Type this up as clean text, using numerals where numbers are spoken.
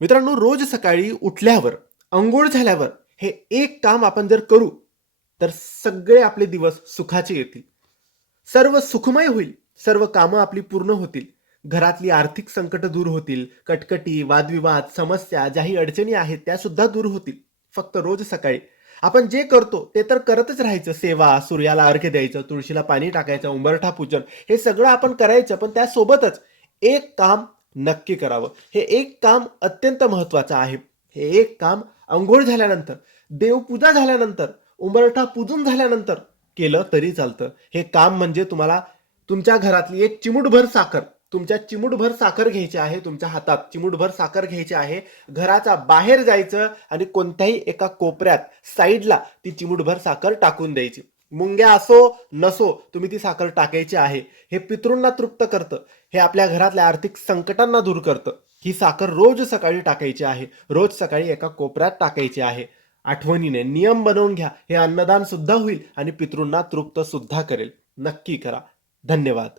मित्रांनो, रोज सकाळी उठल्यावर, अंघोळ झाल्यावर हे एक काम आपण जर करू, तर सगळे आपले दिवस सुखाचे येतील. सर्व सुखमय होईल. सर्व कामं आपली पूर्ण होतील. घरातली आर्थिक संकट दूर होतील. कटकटी, वादविवाद, समस्या, ज्याही अडचणी आहेत त्या सुद्धा दूर होतील. फक्त रोज सकाळी आपण जे करतो ते तर करतच राहायचं. सेवा, सूर्याला अर्घ्य द्यायचं, तुळशीला पाणी टाकायचं, उंबरठा पूजन हे सगळं आपण करायचं. पण त्यासोबतच एक काम नक्की करावं. हे एक काम अत्यंत महत्वाचं आहे. हे एक काम अंघोळ झाल्यानंतर, देवपूजा झाल्यानंतर, उंबरठा पूजून झाल्यानंतर केलं तरी चालतं. हे काम म्हणजे तुम्हाला तुमच्या घरातली एक चिमूटभर साखर, तुमच्या चिमूटभर साखर घ्यायची आहे, तुमच्या हातात चिमूटभर साखर घ्यायची आहे. घराच्या बाहेर जायचं आणि कोणत्याही एका कोपऱ्यात साईडला ती चिमूटभर साखर टाकून द्यायची. मुंग्या असो नसो, तुम्ही ती साखर टाकायची आहे. हे पितृंना तृप्त करतं. हे आपल्या घरातल्या आर्थिक संकटांना दूर करतं. ही साखर रोज सकाळी टाकायची आहे. रोज सकाळी एका कोपऱ्यात टाकायची आहे. आठवणीने नियम बनवून घ्या. हे अन्नदान सुद्धा होईल आणि पितृंना तृप्त सुद्धा करेल. नक्की करा. धन्यवाद.